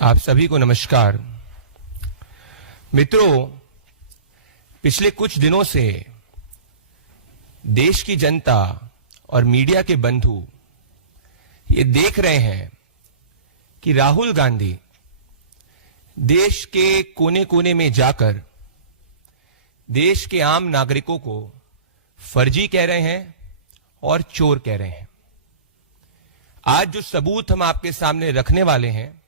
आप सभी को नमस्कार। मित्रों, पिछले कुछ दिनों से देश की जनता और मीडिया के बंधु ये देख रहे हैं कि राहुल गांधी देश के कोने कोने में जाकर देश के आम नागरिकों को फर्जी कह रहे हैं और चोर कह रहे हैं। आज जो सबूत हम आपके सामने रखने वाले हैं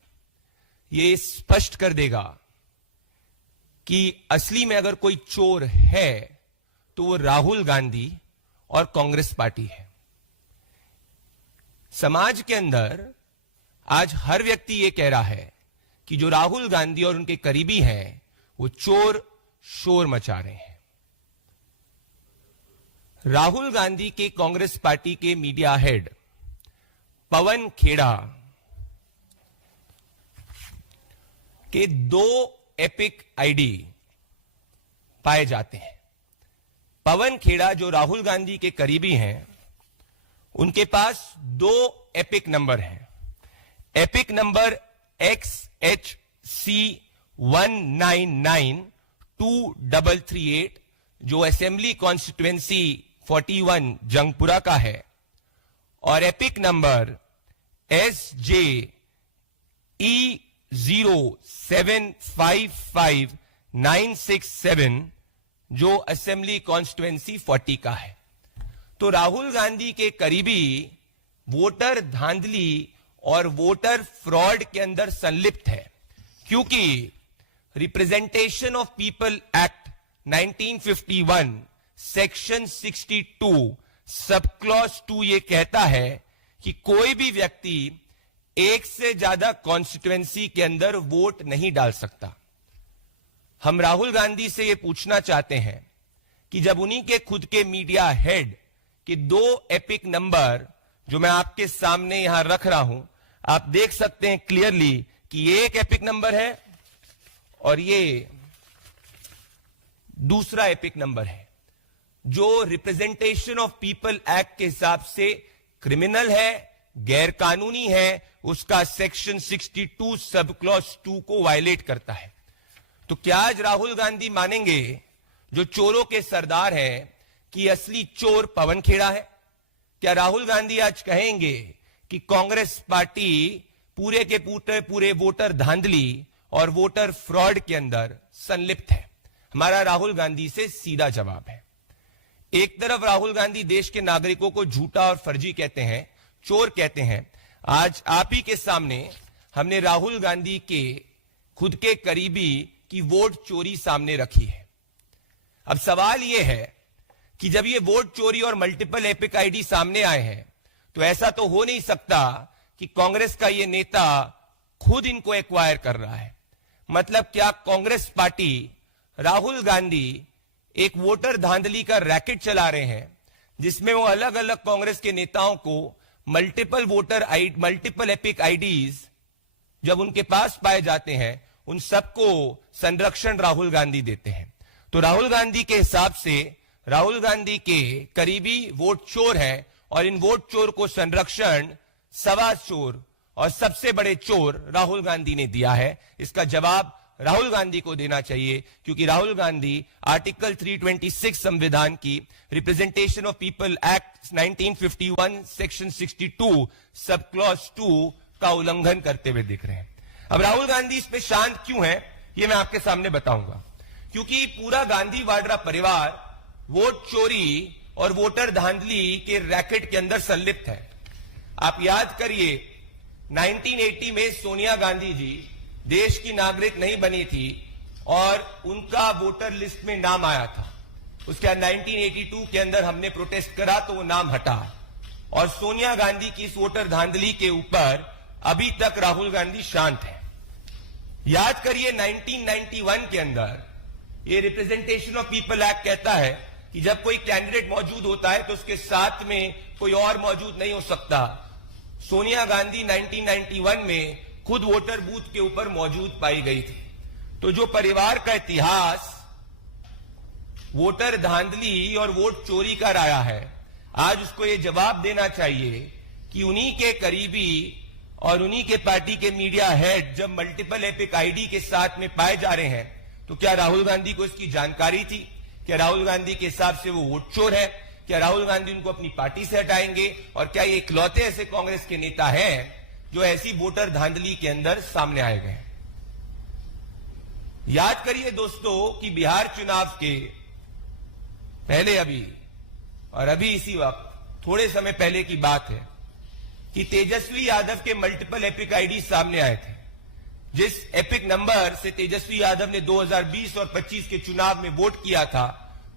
ये स्पष्ट कर देगा कि असली में अगर कोई चोर है तो वो राहुल गांधी और कांग्रेस पार्टी है। समाज के अंदर आज हर व्यक्ति ये कह रहा है कि जो राहुल गांधी और उनके करीबी हैं वो चोर शोर मचा रहे हैं। राहुल गांधी के कांग्रेस पार्टी के मीडिया हेड पवन खेड़ा के 2 एपिक आईडी पाए जाते हैं। पवन खेड़ा जो राहुल गांधी के करीबी हैं, उनके पास 2 एपिक नंबर हैं। एपिक नंबर XHC199238 जो असेंबली कॉन्स्टिट्यूएंसी 41 जंगपुरा का है, और एपिक नंबर SJE0755967 जो असेंबली कॉन्स्टिट्यूएंसी 40 का है। तो राहुल गांधी के करीबी वोटर धांधली और वोटर फ्रॉड के अंदर संलिप्त है, क्योंकि representation of people act 1951 section 62 sub clause 2 ये कहता है कि कोई भी व्यक्ति एक से ज्यादा कॉन्स्टिट्यूएंसी के अंदर वोट नहीं डाल सकता। हम राहुल गांधी से यह पूछना चाहते हैं कि जब उन्हीं के खुद के मीडिया हेड के 2 एपिक नंबर जो मैं आपके सामने यहां रख रहा हूं, आप देख सकते हैं क्लियरली कि ये एक एपिक नंबर है और ये दूसरा एपिक नंबर है, जो रिप्रेजेंटेशन ऑफ पीपल एक्ट के हिसाब से क्रिमिनल है, गैर कानूनी है, उसका सेक्शन 62 सब क्लॉज 2 को वायलेट करता है। तो क्या आज राहुल गांधी मानेंगे, जो चोरों के सरदार हैं, कि असली चोर पवन खेड़ा है? क्या राहुल गांधी आज कहेंगे कि कांग्रेस पार्टी पूरे के पूरे वोटर धांधली और वोटर फ्रॉड के अंदर संलिप्त है? हमारा राहुल गांधी से सीधा जवाब है। एक तरफ राहुल गांधी देश के नागरिकों को झूठा और फर्जी कहते हैं, चोर कहते हैं। आज आप ही के सामने हमने राहुल गांधी के खुद के करीबी की वोट चोरी सामने रखी है। अब सवाल यह है कि जब ये वोट चोरी और मल्टीपल एपिक आईडी सामने आए हैं, तो ऐसा तो हो नहीं सकता कि कांग्रेस का ये नेता खुद इनको एक्वायर कर रहा है। मतलब क्या कांग्रेस पार्टी, राहुल गांधी एक वोटर धांधली का रैकेट चला रहे हैं, जिसमें वो अलग अलग कांग्रेस के नेताओं को मल्टीपल एपिक आईडीज जब उनके पास पाए जाते हैं, उन सबको संरक्षण राहुल गांधी देते हैं। तो राहुल गांधी के हिसाब से राहुल गांधी के करीबी वोट चोर हैं, और इन वोट चोर को संरक्षण सवा चोर और सबसे बड़े चोर राहुल गांधी ने दिया है। इसका जवाब राहुल गांधी को देना चाहिए, क्योंकि राहुल गांधी आर्टिकल 326 संविधान की representation of people act 1951 section 62 sub clause 2 का उल्लंघन करते हुए दिख रहे हैं। अब राहुल गांधी इस पे शांत क्यों है, ये मैं आपके सामने बताऊंगा। क्योंकि पूरा गांधी वाड्रा परिवार वोट चोरी और वोटर धांधली के रैकेट के अंदर संलिप्त है। आप याद करिए, 1980 में सोनिया गांधी जी देश की नागरिक नहीं बनी थी और उनका वोटर लिस्ट में नाम आया था। उसके बाद 1982 के अंदर हमने प्रोटेस्ट करा तो वो नाम हटा, और सोनिया गांधी की इस वोटर धांधली के ऊपर अभी तक राहुल गांधी शांत है। याद करिए, 1991 के अंदर ये रिप्रेजेंटेशन ऑफ पीपल एक्ट कहता है कि जब कोई कैंडिडेट मौजूद होता है तो उसके साथ में कोई और मौजूद नहीं हो सकता। सोनिया गांधी 1991 में खुद वोटर बूथ के ऊपर मौजूद पाई गई थी। तो जो परिवार का इतिहास वोटर धांधली और वोट चोरी का रहा है, आज उसको ये जवाब देना चाहिए कि उन्हीं के करीबी और उन्हीं के पार्टी के मीडिया हेड जब मल्टीपल एपिक आईडी के साथ में पाए जा रहे हैं, तो क्या राहुल गांधी को इसकी जानकारी थी? क्या राहुल गांधी के हिसाब से वो वोट चोर है? क्या राहुल गांधी उनको अपनी पार्टी से हटाएंगे? और क्या ये इकलौते ऐसे कांग्रेस के नेता हैं जो ऐसी वोटर धांधली के अंदर सामने आए गए? याद करिए दोस्तों कि बिहार चुनाव के पहले अभी इसी वक्त थोड़े समय पहले की बात है कि तेजस्वी यादव के मल्टीपल एपिक आईडी सामने आए थे। जिस एपिक नंबर से तेजस्वी यादव ने 2020 और 25 के चुनाव में वोट किया था,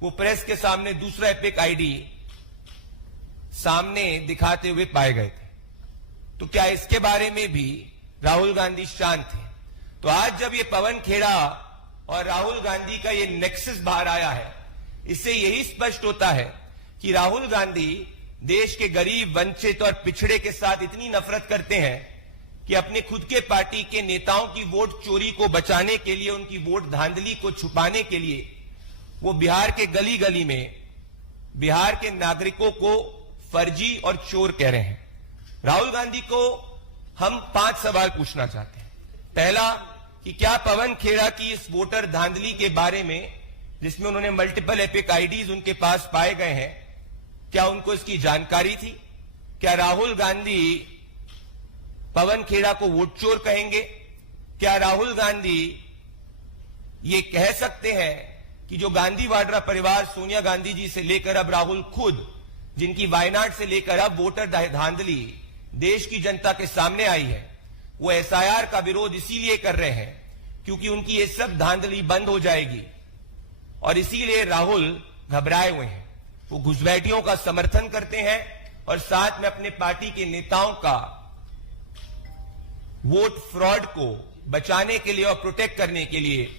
वो प्रेस के सामने दूसरा एपिक आईडी सामने दिखाते हुए पाए गए थे। तो क्या इसके बारे में भी राहुल गांधी शांत थे? तो आज जब ये पवन खेड़ा और राहुल गांधी का ये नेक्सस बाहर आया है, इससे यही स्पष्ट होता है कि राहुल गांधी देश के गरीब, वंचित और पिछड़े के साथ इतनी नफरत करते हैं कि अपने खुद के पार्टी के नेताओं की वोट चोरी को बचाने के लिए, उनकी वोट धांधली को छुपाने के लिए वो बिहार के गली गली में बिहार के नागरिकों को फर्जी और चोर कह रहे हैं। राहुल गांधी को हम 5 सवाल पूछना चाहते हैं। पहला, कि क्या पवन खेड़ा की इस वोटर धांधली के बारे में, जिसमें उन्होंने मल्टीपल एपिक आईडीज उनके पास पाए गए हैं, क्या उनको इसकी जानकारी थी? क्या राहुल गांधी पवन खेड़ा को वोट चोर कहेंगे? क्या राहुल गांधी ये कह सकते हैं कि जो गांधी वाड्रा परिवार, सोनिया गांधी जी से लेकर अब राहुल खुद, जिनकी वायनाड से लेकर अब वोटर धांधली देश की जनता के सामने आई है, वो एसआईआर का विरोध इसीलिए कर रहे हैं क्योंकि उनकी ये सब धांधली बंद हो जाएगी और इसीलिए राहुल घबराए हुए हैं। वो घुसपैठियों का समर्थन करते हैं और साथ में अपने पार्टी के नेताओं का वोट फ्रॉड को बचाने के लिए और प्रोटेक्ट करने के लिए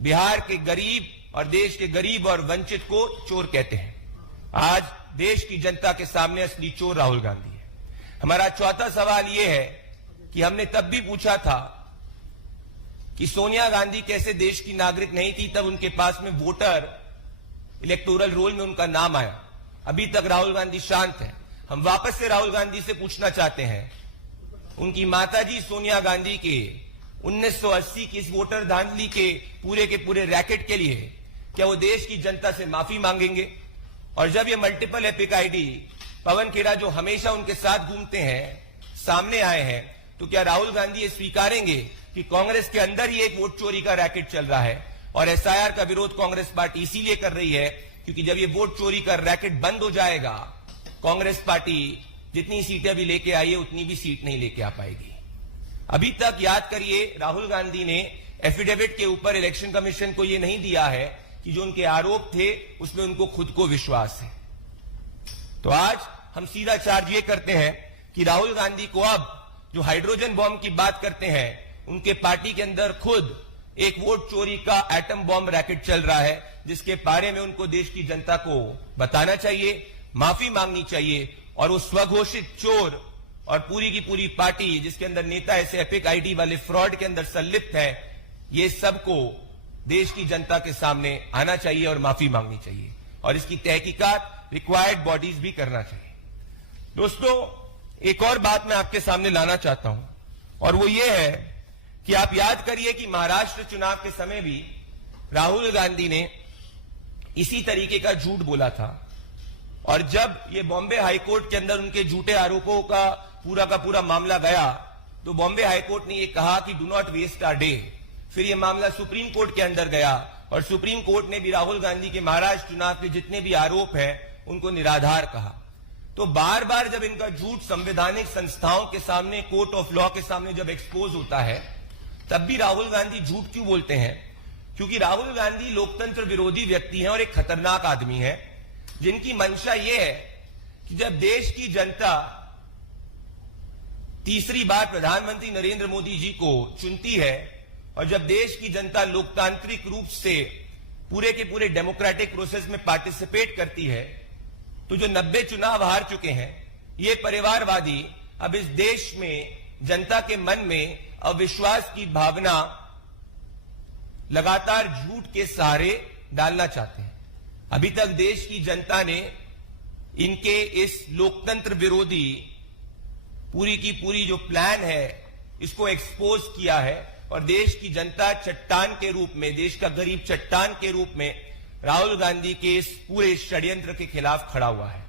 बिहार के गरीब और देश के गरीब और वंचित को चोर कहते हैं। आज देश की जनता के सामने असली चोर राहुल गांधी है। हमारा चौथा सवाल यह है कि हमने तब भी पूछा था कि सोनिया गांधी कैसे देश की नागरिक नहीं थी, तब उनके पास में वोटर इलेक्टोरल रोल में उनका नाम आया। अभी तक राहुल गांधी शांत है। हम वापस से राहुल गांधी से पूछना चाहते हैं, उनकी माताजी सोनिया गांधी के 1980 की इस वोटर धांधली के पूरे रैकेट के लिए क्या वो देश की जनता से माफी मांगेंगे? और जब ये multiple epic ID Pawan Khera जो हमेशा उनके साथ घूमते हैं सामने आए हैं, तो क्या राहुल गांधी ये स्वीकारेंगे कि कांग्रेस के अंदर ही एक वोट चोरी का रैकेट चल रहा है और एसआईआर का विरोध कांग्रेस पार्टी इसीलिए कर रही है क्योंकि जब ये वोट चोरी का रैकेट बंद हो जाएगा, कांग्रेस पार्टी जितनी सीटें भी लेके आई है उतनी भी सीट नहीं लेके आ पाएगी। अभी तक याद करिए, राहुल गांधी ने एफिडेविट के ऊपर इलेक्शन कमीशन को यह नहीं दिया है कि जो उनके आरोप थे उसमें उनको खुद को विश्वास है। तो आज हम सीधा चार्ज ये करते हैं कि राहुल गांधी को अब जो हाइड्रोजन बॉम्ब की बात करते हैं, उनके पार्टी के अंदर खुद एक वोट चोरी का एटम बॉम्ब रैकेट चल रहा है, जिसके बारे में उनको देश की जनता को बताना चाहिए, माफी मांगनी चाहिए और वो स्वघोषित चोर और पूरी की पूरी पार्टी जिसके अंदर नेता ऐसे एपिक आईडी वाले फ्रॉड के अंदर संलिप्त है, ये सबको देश की जनता के सामने आना चाहिए और माफी मांगनी चाहिए और इसकी तहकीकात रिक्वायर्ड बॉडीज भी करना चाहिए। दोस्तों, एक और बात मैं आपके सामने लाना चाहता हूं और वो ये है कि आप याद करिए कि महाराष्ट्र चुनाव के समय भी राहुल गांधी ने इसी तरीके का झूठ बोला था और जब ये बॉम्बे हाईकोर्ट के अंदर उनके झूठे आरोपों का पूरा मामला गया तो बॉम्बे हाईकोर्ट ने ये कहा कि do not waste our day. फिर ये मामला सुप्रीम कोर्ट के अंदर गया और सुप्रीम कोर्ट ने भी राहुल गांधी के महाराष्ट्र चुनाव के जितने भी आरोप हैं उनको निराधार कहा। तो बार बार जब इनका झूठ संवैधानिक संस्थाओं के सामने, कोर्ट ऑफ लॉ के सामने जब एक्सपोज होता है, तब भी राहुल गांधी झूठ क्यों बोलते हैं? क्योंकि राहुल गांधी लोकतंत्र विरोधी व्यक्ति हैं और एक खतरनाक आदमी है जिनकी मंशा यह है कि जब देश की जनता तीसरी बार प्रधानमंत्री नरेंद्र मोदी जी को चुनती है और जब देश की जनता लोकतांत्रिक रूप से पूरे के पूरे डेमोक्रेटिक प्रोसेस में पार्टिसिपेट करती है, तो जो 90 चुनाव हार चुके हैं ये परिवारवादी अब इस देश में जनता के मन में अविश्वास की भावना लगातार झूठ के सहारे डालना चाहते हैं। अभी तक देश की जनता ने इनके इस लोकतंत्र विरोधी पूरी की पूरी जो प्लान है इसको एक्सपोज किया है और देश की जनता चट्टान के रूप में, देश का गरीब चट्टान के रूप में राहुल गांधी के इस पूरे षड्यंत्र के खिलाफ खड़ा हुआ है।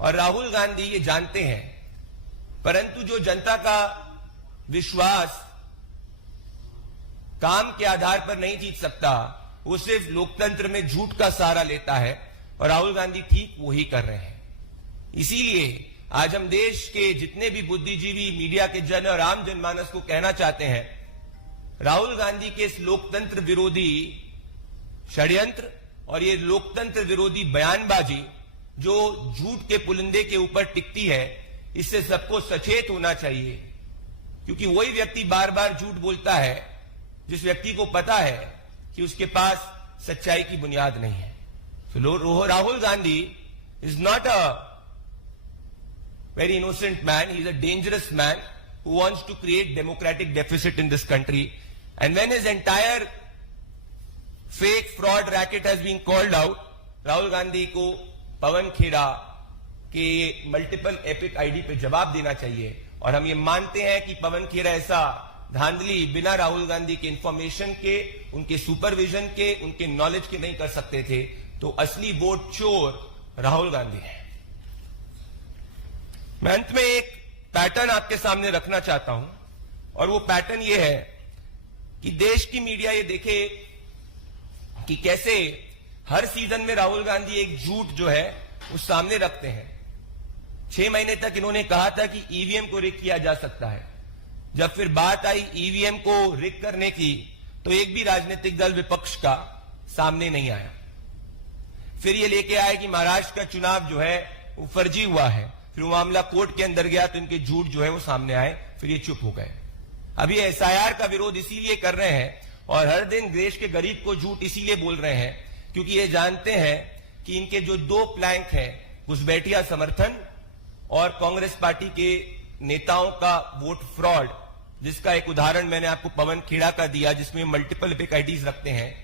और राहुल गांधी ये जानते हैं, परंतु जो जनता का विश्वास काम के आधार पर नहीं जीत सकता, वो सिर्फ लोकतंत्र में झूठ का सहारा लेता है और राहुल गांधी ठीक वही कर रहे हैं। इसीलिए आज हम देश के जितने भी बुद्धिजीवी, मीडिया के जन और आम जनमानस को कहना चाहते हैं, राहुल गांधी के इस लोकतंत्र विरोधी षड्यंत्र और ये लोकतंत्र विरोधी बयानबाजी जो झूठ के पुलिंदे के ऊपर टिकती है, इससे सबको सचेत होना चाहिए। क्योंकि वही व्यक्ति बार बार झूठ बोलता है जिस व्यक्ति को पता है कि उसके पास सच्चाई की बुनियाद नहीं है। तो Rahul Gandhi is not a very innocent man. He's a dangerous man who wants to create democratic deficit in this country. And when his entire fake fraud racket has been called out, Rahul Gandhi को पवन खेड़ा के मल्टीपल एपिक आईडी पे जवाब देना चाहिए। और हम ये मानते हैं कि पवन खेड़ा ऐसा धांधली बिना राहुल गांधी के इंफॉर्मेशन के, उनके सुपरविजन के, उनके नॉलेज के नहीं कर सकते थे। तो असली वोट चोर राहुल गांधी है। मैं अंत में एक पैटर्न आपके सामने रखना चाहता हूं और वो पैटर्न ये है कि देश की मीडिया ये देखे कि कैसे हर सीजन में राहुल गांधी एक झूठ जो है वो सामने रखते हैं। 6 महीने तक इन्होंने कहा था कि ईवीएम को रिग किया जा सकता है। जब फिर बात आई ईवीएम को रिग करने की, तो एक भी राजनीतिक दल विपक्ष का सामने नहीं आया। फिर ये लेके आए कि महाराष्ट्र का चुनाव जो है वो फर्जी हुआ है। फिर वो मामला कोर्ट के अंदर गया तो इनके झूठ जो है वो सामने आए, फिर ये चुप हो गए। अभी एसआईआर का विरोध इसीलिए कर रहे हैं और हर दिन देश के गरीब को झूठ इसीलिए बोल रहे हैं क्योंकि ये जानते हैं कि इनके जो 2 प्लैंक हैं, घुसपैठिया समर्थन और कांग्रेस पार्टी के नेताओं का वोट फ्रॉड, जिसका एक उदाहरण मैंने आपको पवन खेड़ा का दिया, जिसमें मल्टीपल एपिक आईडीज रखते हैं,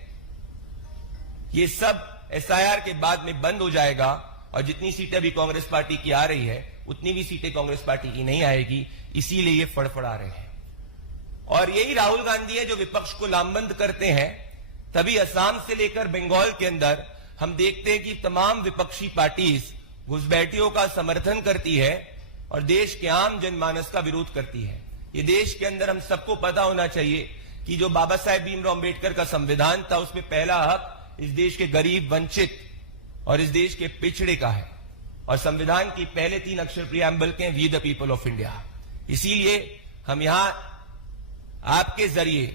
ये सब एसआईआर के बाद में बंद हो जाएगा। और जितनी सीटें अभी कांग्रेस पार्टी की आ रही है, उतनी भी सीटें कांग्रेस पार्टी की नहीं आएगी। इसीलिए ये फड़फड़ा रहे हैं। और यही राहुल गांधी है जो विपक्ष को लामबंद करते हैं। तभी असम से लेकर बंगाल के अंदर हम देखते हैं कि तमाम विपक्षी पार्टीज घुसपैठियों का समर्थन करती है और देश के आम जनमानस का विरोध करती है। ये देश के अंदर हम सबको पता होना चाहिए कि जो बाबा साहेब भीमराव अम्बेडकर का संविधान था, उसमें पहला हक इस देश के गरीब, वंचित और इस देश के पिछड़े का है। और संविधान की पहले 3 अक्षर प्रियम्बल के हैं, we the people of India. इसीलिए हम यहां आपके जरिए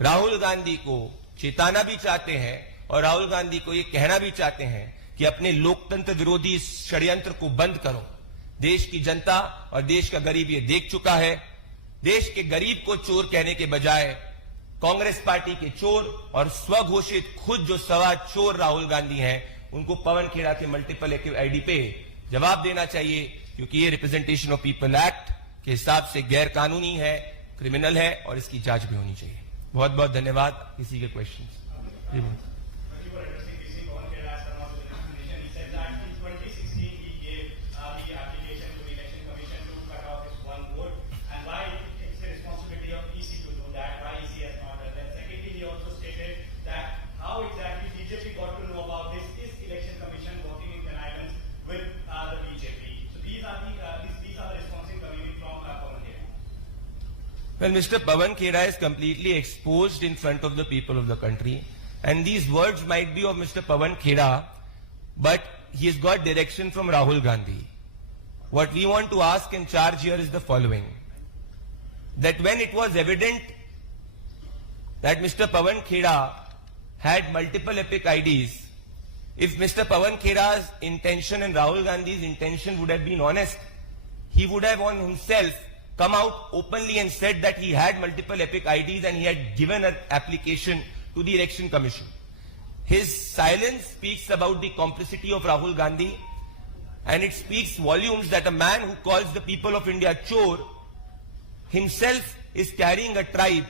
राहुल गांधी को चेताना भी चाहते हैं और राहुल गांधी को ये कहना भी चाहते हैं कि अपने लोकतंत्र विरोधी षड्यंत्र को बंद करो। देश की जनता और देश का गरीब ये देख चुका है। देश के गरीब को चोर कहने के बजाय कांग्रेस पार्टी के चोर और स्वघोषित खुद जो सवा चोर राहुल गांधी हैं, उनको पवन खेड़ा के मल्टीपल आईडी पे जवाब देना चाहिए। क्योंकि ये रिप्रेजेंटेशन ऑफ पीपल एक्ट के हिसाब से गैर कानूनी है, क्रिमिनल है और इसकी जांच भी होनी चाहिए। बहुत बहुत धन्यवाद। किसी के questions? Well, Mr. Pawan Kheda is completely exposed in front of the people of the country, and these words might be of Mr. Pawan Kheda, but he has got direction from Rahul Gandhi. What we want to ask in charge here is the following: that when it was evident that Mr. Pawan Kheda had multiple epic IDs, if Mr. Pawan Kheda's intention and Rahul Gandhi's intention would have been honest, he would have on himself come out openly and said that he had multiple epic IDs and he had given an application to the Election Commission. His silence speaks about the complicity of Rahul Gandhi, and it speaks volumes that a man who calls the people of India chore himself is carrying a tribe